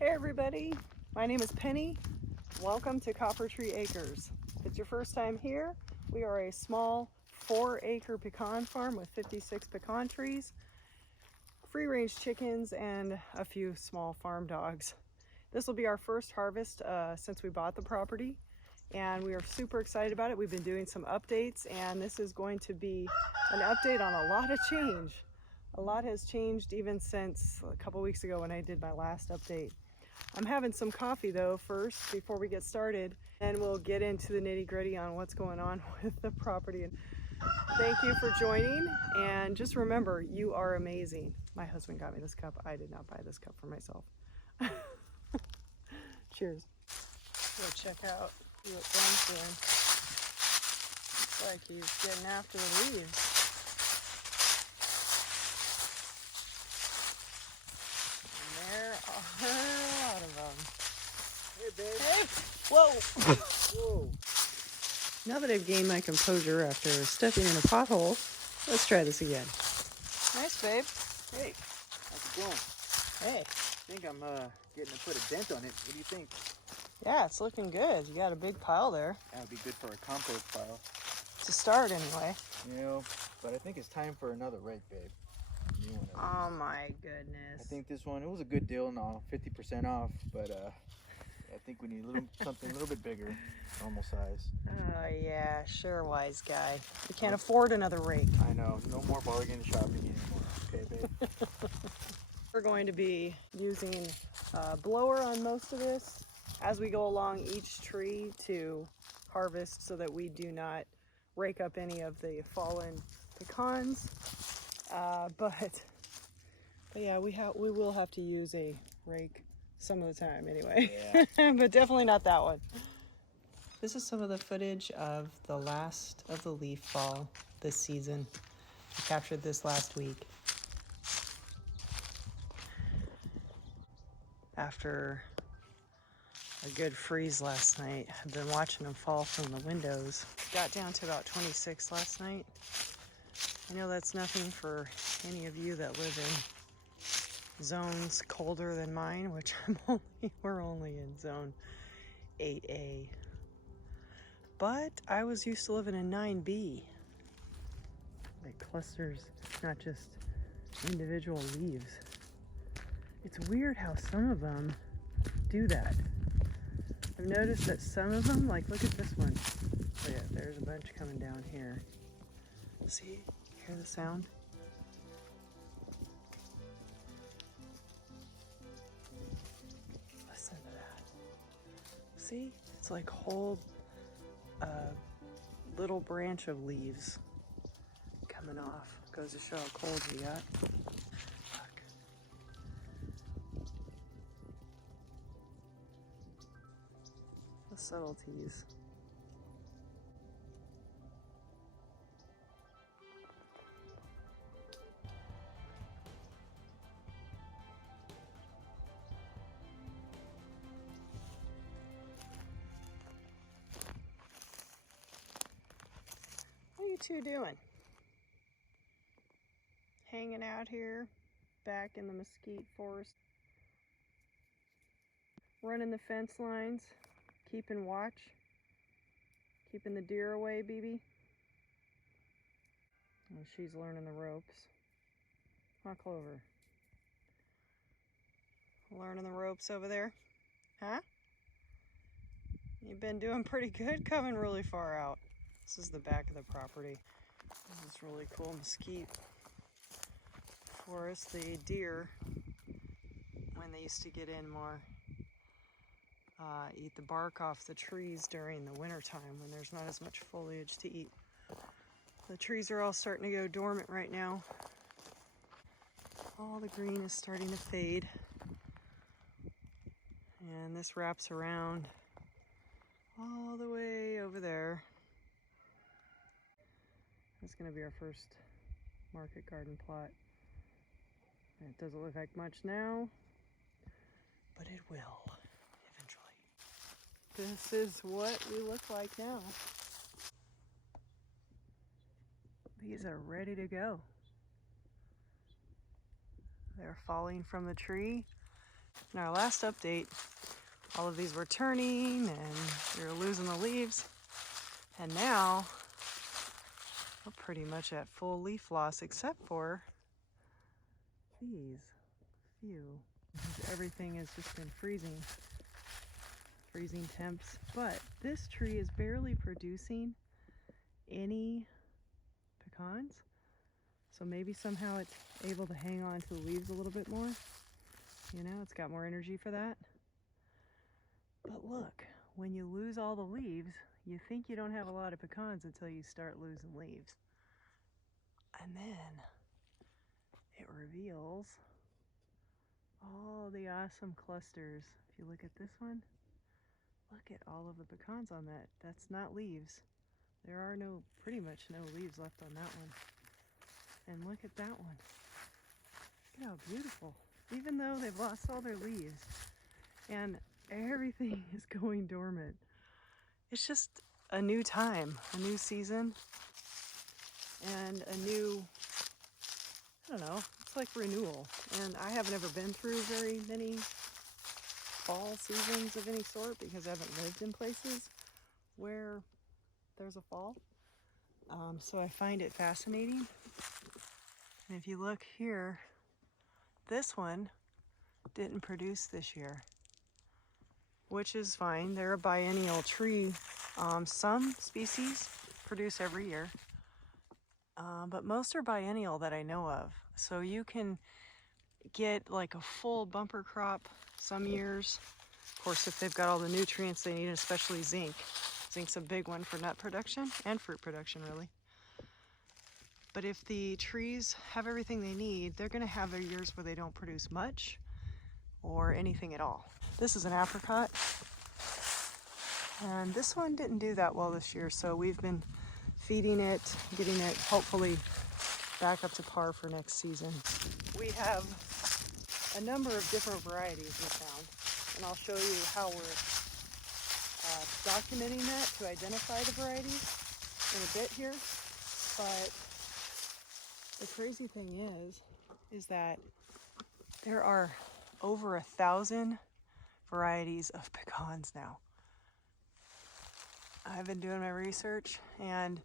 Hey everybody, my name is Penny. Welcome to Coppertree Acres. If it's your first time here, we are a small 4-acre pecan farm with 56 pecan trees, free-range chickens, and a few small farm dogs. This will be our first harvest since we bought the property, and we are super excited about it. We've been doing some updates, and this is going to be an update on a lot of change. A lot has changed even since a couple weeks ago when I did my last update. I'm having some coffee though first before we get started, and we'll get into the nitty-gritty on what's going on with the property. And thank you for joining, and just remember, you are amazing. My husband got me this cup. I did not buy this cup for myself. Cheers. Go check out what Ben's doing. Looks like he's getting after the leaves. There are a lot of them. Hey, babe. Hey! Whoa! Whoa. Now that I've gained my composure after stepping in a pothole, let's try this again. Nice, babe. Hey, how's it going? Hey. I think I'm getting to put a dent on it. What do you think? Yeah, it's looking good. You got a big pile there. That would be good for a compost pile. To start, anyway. You know, but I think it's time for another rake, babe. New one, Oh my goodness. I think this one, it was a good deal and all, 50% off, but I think we need something a little bit bigger, normal size. Oh yeah, sure, wise guy. We can't afford another rake. I know, no more bargain shopping anymore. Okay, babe? We're going to be using a blower on most of this as we go along each tree to harvest so that we do not rake up any of the fallen pecans. But yeah, we will have to use a rake some of the time anyway. Yeah. But definitely not that one. This is some of the footage of the last of the leaf fall this season. I captured this last week. After a good freeze last night, I've been watching them fall from the windows. Got down to about 26 last night. I know that's nothing for any of you that live in zones colder than mine, which we're only in zone 8A. But I was used to living in 9B. Like clusters, not just individual leaves. It's weird how some of them do that. I've noticed that some of them, like look at this one. Oh yeah, there's a bunch coming down here. See? Hear the sound? Listen to that. See? It's like whole little branch of leaves coming off. Goes to show how cold we got. Look. The subtleties. What are you two doing? Hanging out here back in the mesquite forest. Running the fence lines, keeping watch, keeping the deer away, BB. Oh, she's learning the ropes. Huh, Clover? Learning the ropes over there? Huh? You've been doing pretty good, coming really far out. This is the back of the property. This is really cool mesquite forest. The deer, when they used to get in more, eat the bark off the trees during the winter time when there's not as much foliage to eat. The trees are all starting to go dormant right now. All the green is starting to fade. And this wraps around all the way over there. That's going to be our first market garden plot. And it doesn't look like much now, but it will eventually. This is what we look like now. These are ready to go. They're falling from the tree. In our last update, all of these were turning and we were losing the leaves. And now we're pretty much at full leaf loss except for these few. Everything has just been freezing temps. But this tree is barely producing any pecans. So maybe somehow it's able to hang on to the leaves a little bit more. You know, it's got more energy for that. But look, when you lose all the leaves, you think you don't have a lot of pecans until you start losing leaves. And then it reveals all the awesome clusters. If you look at this one, look at all of the pecans on that. That's not leaves. There are pretty much no leaves left on that one. And look at that one. Look at how beautiful. Even though they've lost all their leaves and everything is going dormant. It's just a new time, a new season, and a new, I don't know, it's like renewal. And I haven't ever been through very many fall seasons of any sort because I haven't lived in places where there's a fall. So I find it fascinating. And if you look here, this one didn't produce this year, which is fine. They're a biennial tree. Some species produce every year, but most are biennial that I know of. So you can get like a full bumper crop some years. Of course, if they've got all the nutrients they need, especially zinc. Zinc's a big one for nut production and fruit production, really. But if the trees have everything they need, they're going to have their years where they don't produce much or anything at all. This is an apricot, and this one didn't do that well this year, so we've been feeding it, getting it hopefully back up to par for next season. We have a number of different varieties we found, and I'll show you how we're documenting that to identify the varieties in a bit here. But the crazy thing is that there are over 1,000 varieties of pecans now. I've been doing my research, and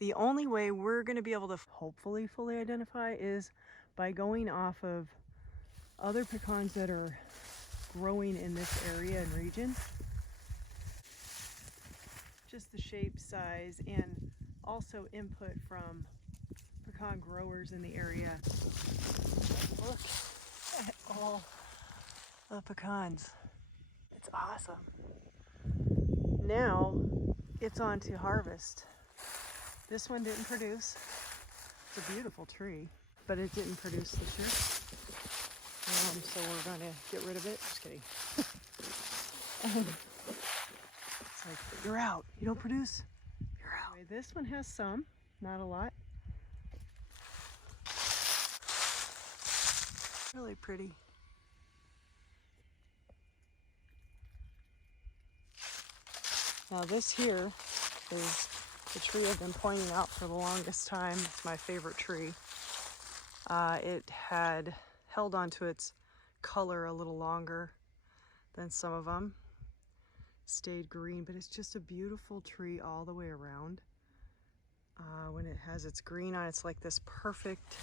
the only way we're going to be able to hopefully fully identify is by going off of other pecans that are growing in this area and region. Just the shape, size, and also input from pecan growers in the area. Look at all the pecans. It's awesome. Now it's on to harvest. This one didn't produce. It's a beautiful tree, but it didn't produce this year. So we're going to get rid of it. Just kidding. It's like, you're out. You don't produce, you're out. Anyway, this one has some, not a lot. Really pretty. Now this here is the tree I've been pointing out for the longest time. It's my favorite tree. It had held on to its color a little longer than some of them. Stayed green, but it's just a beautiful tree all the way around. When it has its green on, it's like this perfect,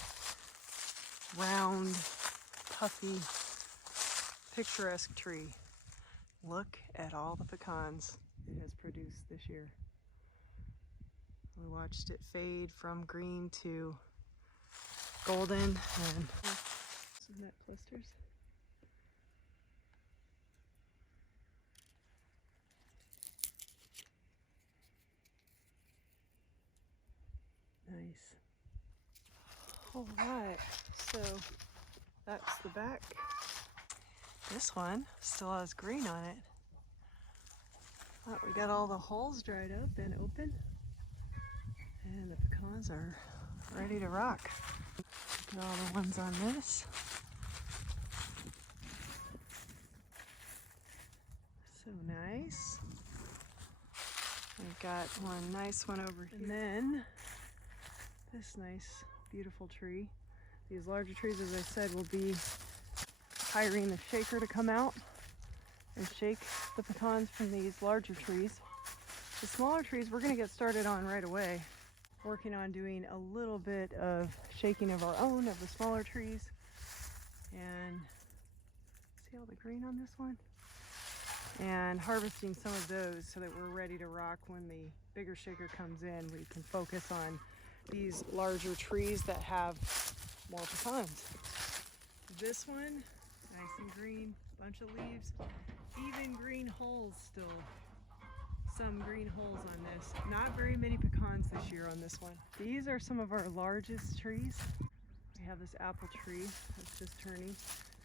round, puffy, picturesque tree. Look at all the pecans it has produced this year. We watched it fade from green to golden, and some nut clusters. Nice. All right, so that's the back. This one still has green on it. We got all the holes dried up and open, and the pecans are ready to rock. Look at all the ones on this. So nice. We've got one nice one over here. And then this nice, beautiful tree. These larger trees, as I said, will be hiring the shaker to come out and shake the pecans from these larger trees. The smaller trees we're going to get started on right away. Working on doing a little bit of shaking of our own of the smaller trees. And see all the green on this one? And harvesting some of those so that we're ready to rock when the bigger shaker comes in. We can focus on these larger trees that have more pecans. This one, nice and green, bunch of leaves, even green holes still. Some green holes on this. Not very many pecans this year on this one. These are some of our largest trees. We have this apple tree that's just turning.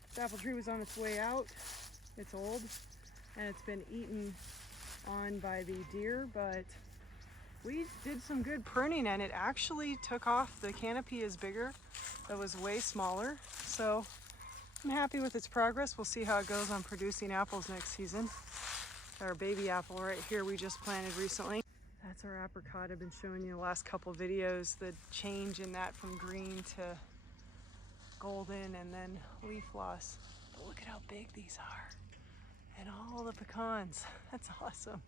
This apple tree was on its way out. It's old and it's been eaten on by the deer, but we did some good pruning and it actually took off. The canopy is bigger. That was way smaller. So I'm happy with its progress. We'll see how it goes on producing apples next season. Our baby apple right here we just planted recently. That's our apricot. I've been showing you the last couple videos, the change in that from green to golden and then leaf loss. But look at how big these are. And all the pecans. That's awesome.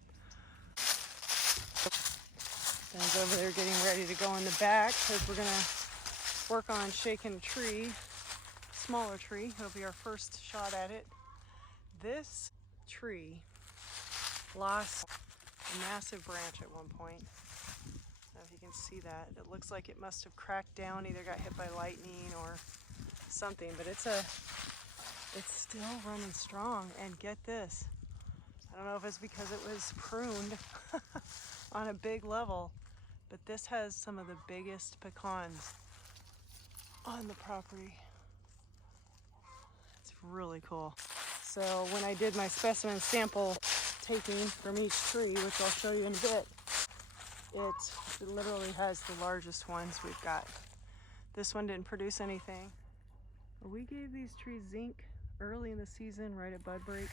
Ben's over there getting ready to go in the back because we're gonna work on shaking a tree, smaller tree. It'll be our first shot at it. This tree lost a massive branch at one point. I don't know if you can see that. It looks like it must have cracked down, either got hit by lightning or something, but it's still running strong. And get this, I don't know if it's because it was pruned on a big level, but this has some of the biggest pecans on the property. It's really cool. So when I did my specimen sample taking from each tree, which I'll show you in a bit, it literally has the largest ones we've got. This one didn't produce anything. We gave these trees zinc early in the season, right at bud break.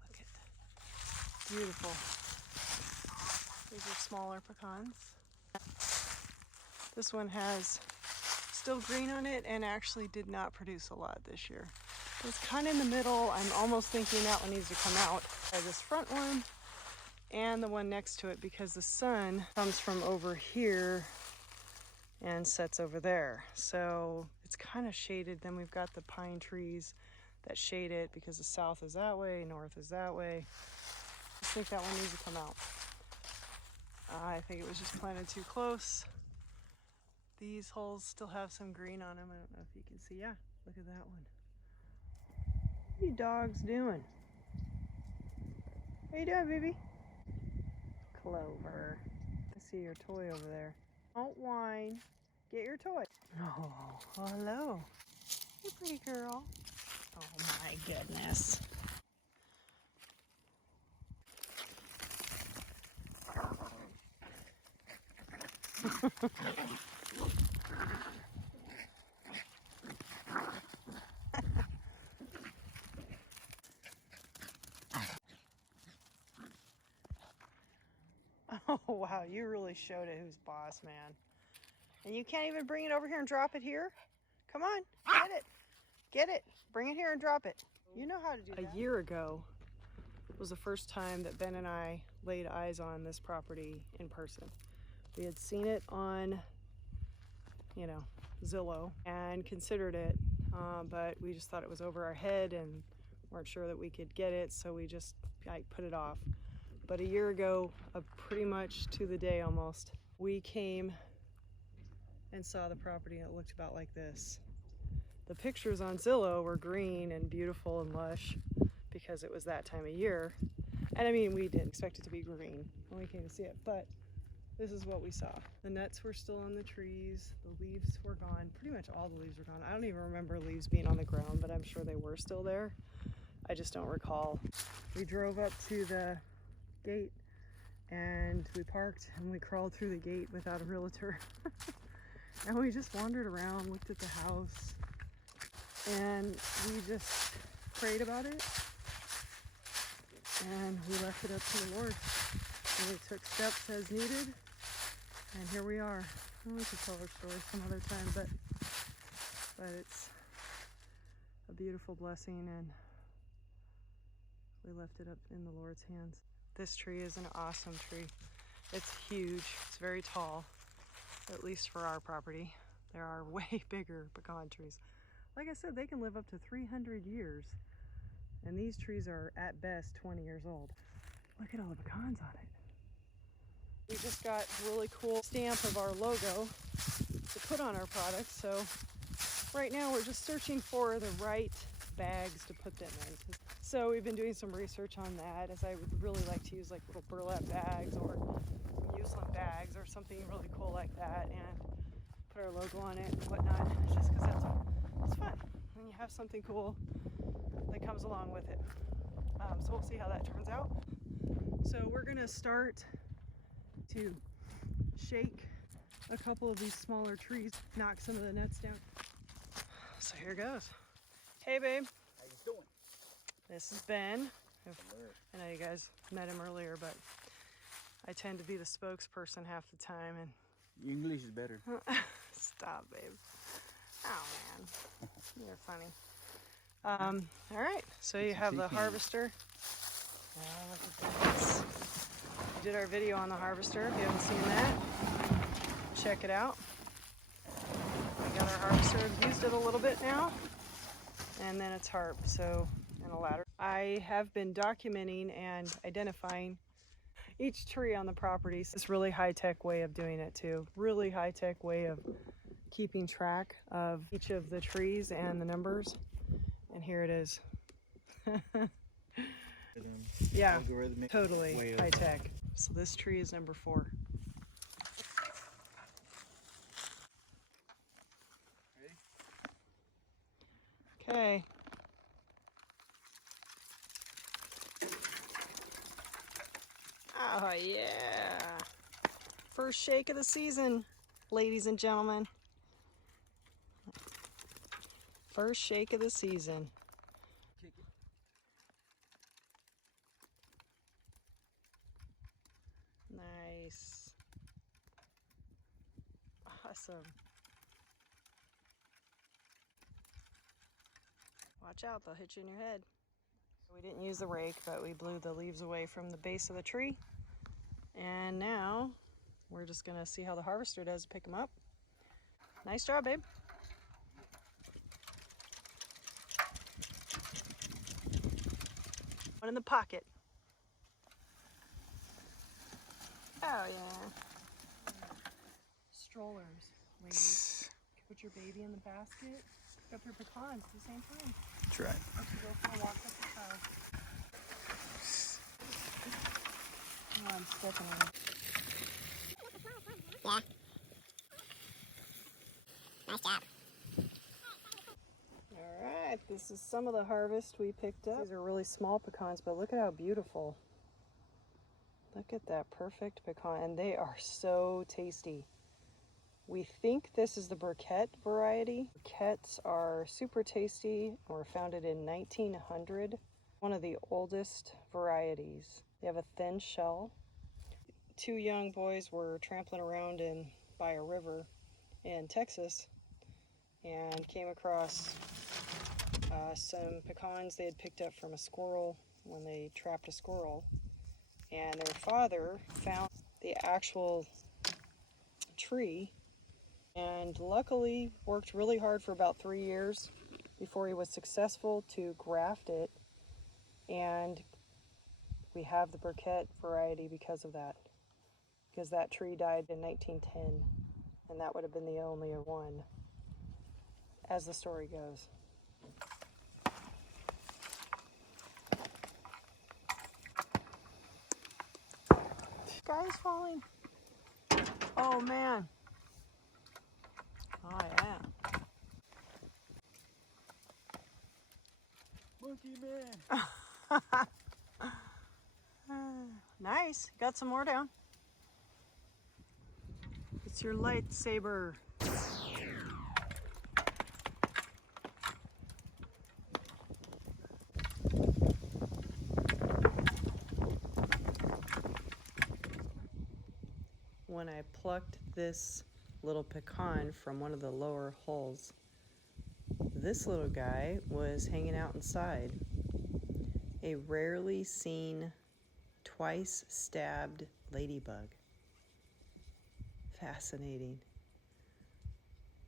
Look at that. Beautiful. These are smaller pecans. This one has still green on it and actually did not produce a lot this year. It's kind of in the middle. I'm almost thinking that one needs to come out. I have this front one and the one next to it because the sun comes from over here and sets over there. So it's kind of shaded. Then we've got the pine trees that shade it because the south is that way, north is that way. I think that one needs to come out. I think it was just planted too close. These holes still have some green on them. I don't know if you can see. Yeah, look at that one. What are you dogs doing? How you doing, baby? Clover. I see your toy over there. Don't whine. Get your toy. Oh, hello. You pretty girl. Oh my goodness. Oh wow, you really showed it who's boss, man. And you can't even bring it over here and drop it here? Come on, get it. Get it. Bring it here and drop it. You know how to do that. A year ago was the first time that Ben and I laid eyes on this property in person. We had seen it on, you know, Zillow and considered it, but we just thought it was over our head and weren't sure that we could get it, so we just put it off. But a year ago, pretty much to the day almost, we came and saw the property and it looked about like this. The pictures on Zillow were green and beautiful and lush because it was that time of year. And I mean, we didn't expect it to be green when we came to see it, but this is what we saw. The nuts were still on the trees, the leaves were gone. Pretty much all the leaves were gone. I don't even remember leaves being on the ground, but I'm sure they were still there. I just don't recall. We drove up to the gate and we parked and we crawled through the gate without a realtor. And we just wandered around, looked at the house, and we just prayed about it. And we left it up to the Lord. And we took steps as needed. And here we are. We could tell our story some other time, but it's a beautiful blessing, and we left it up in the Lord's hands. This tree is an awesome tree. It's huge. It's very tall, at least for our property. There are way bigger pecan trees. Like I said, they can live up to 300 years. And these trees are at best 20 years old. Look at all the pecans on it. We just got a really cool stamp of our logo to put on our product. So right now we're just searching for the right bags to put them in. So we've been doing some research on that, as I would really like to use like little burlap bags or muslin bags or something really cool like that, and put our logo on it and whatnot, just because it's fun when you have something cool that comes along with it. So we'll see how that turns out. So we're gonna start to shake a couple of these smaller trees, knock some of the nuts down. So here goes. Hey babe. How you doing? This is Ben. I know you guys met him earlier, but I tend to be the spokesperson half the time. And Your English is better. Stop, babe. Oh man, you're funny. All right, so you have the harvester. Oh, look at this. We did our video on the harvester. If you haven't seen that, check it out. We got our harvester. I've used it a little bit now, and then it's harp. So, and a ladder. I have been documenting and identifying each tree on the property. It's this really high-tech way of doing it too. Really high-tech way of keeping track of each of the trees and the numbers. And here it is. Yeah, totally high-tech. So this tree is number 4. Ready? Okay. Oh yeah. First shake of the season, ladies and gentlemen. First shake of the season. Kick it. Nice. Awesome. Watch out, they'll hit you in your head. We didn't use the rake, but we blew the leaves away from the base of the tree. And now we're just gonna see how the harvester does pick them up. Nice job, babe. One in the pocket. Oh yeah. Strollers, ladies. Put your baby in the basket. Pick up your pecans at the same time. That's right. Let's go for a walk up the child. Oh, I'm stepping on it. Yeah. Nice job. Alright, this is some of the harvest we picked up. These are really small pecans, but look at how beautiful. Look at that perfect pecan, and they are so tasty. We think this is the Burkett variety. Burketts are super tasty, were founded in 1900. One of the oldest varieties. They have a thin shell. 2 young boys were trampling around by a river in Texas and came across some pecans they had picked up from a squirrel when they trapped a squirrel. And their father found the actual tree and luckily worked really hard for about 3 years before he was successful to graft it, and we have the Burkett variety because of that, because that tree died in 1910, and that would have been the only one, as the story goes. Sky's falling. Oh man. Oh yeah. Monkey man. Nice. Got some more down. It's your lightsaber. When I plucked this little pecan from one of the lower holes, This little guy was hanging out inside. A rarely seen twice stabbed ladybug. Fascinating.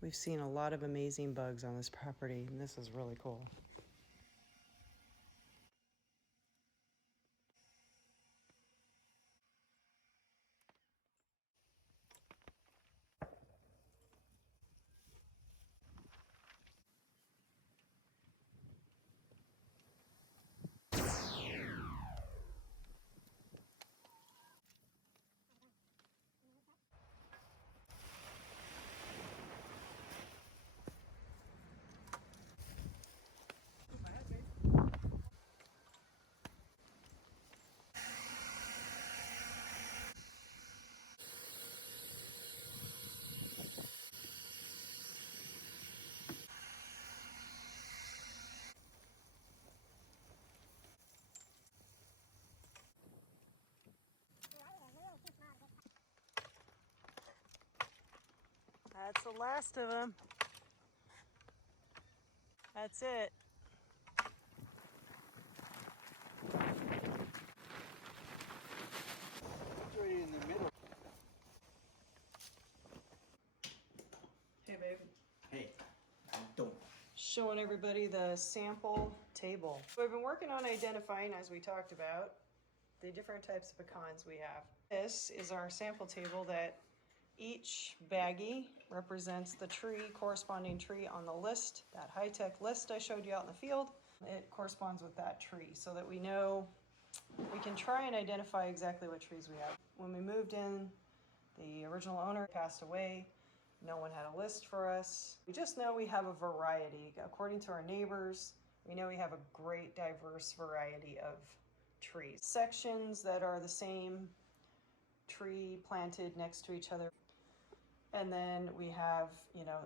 We've seen a lot of amazing bugs on this property, and this is really cool. That's the last of them. That's it. It's right in the middle. Hey, babe. Hey, don't. Showing everybody the sample table. We've been working on identifying, as we talked about, the different types of pecans we have. This is our sample table that each baggie represents the tree, corresponding tree on the list, that high-tech list I showed you out in the field. It corresponds with that tree so that we know, we can try and identify exactly what trees we have. When we moved in, the original owner passed away. No one had a list for us. We just know we have a variety. According to our neighbors, we know we have a great diverse variety of trees. Sections that are the same tree planted next to each other. And then we have,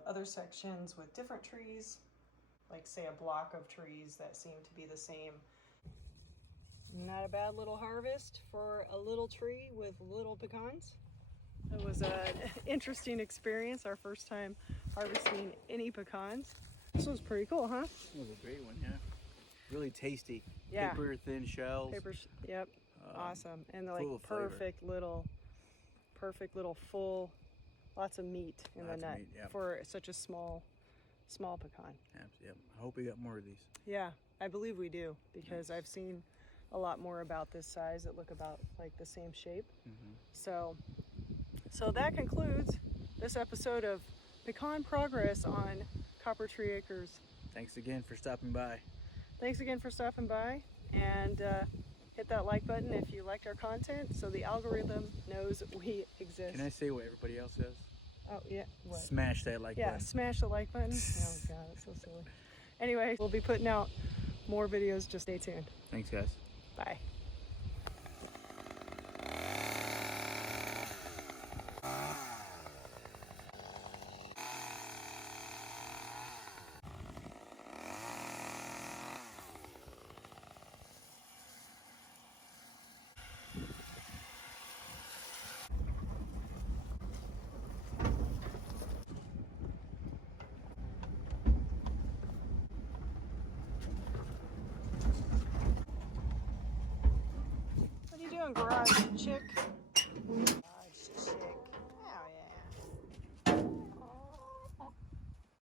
other sections with different trees, like say a block of trees that seem to be the same. Not a bad little harvest for a little tree with little pecans. It was an interesting experience, our first time harvesting any pecans. This was pretty cool, huh? It was a great one, yeah. Really tasty. Yeah. Paper thin shells. Yep. Awesome. And they're full like of flavor. perfect little full, lots of meat in the nut for such a small pecan. Yep. I hope we got more of these. Yeah, I believe we do, because I've seen a lot more about this size that look about like the same shape. So that concludes this episode of Pecan Progress on Coppertree Acres. Thanks again for stopping by. Thanks again for stopping by, and hit that like button if you liked our content so the algorithm knows we exist. Can I say what everybody else says? Oh, yeah. What? Smash that like button. Yeah, smash the like button. Oh, God, that's so silly. Anyway, we'll be putting out more videos. Just stay tuned. Thanks, guys. Bye. What are you doing, garage chick?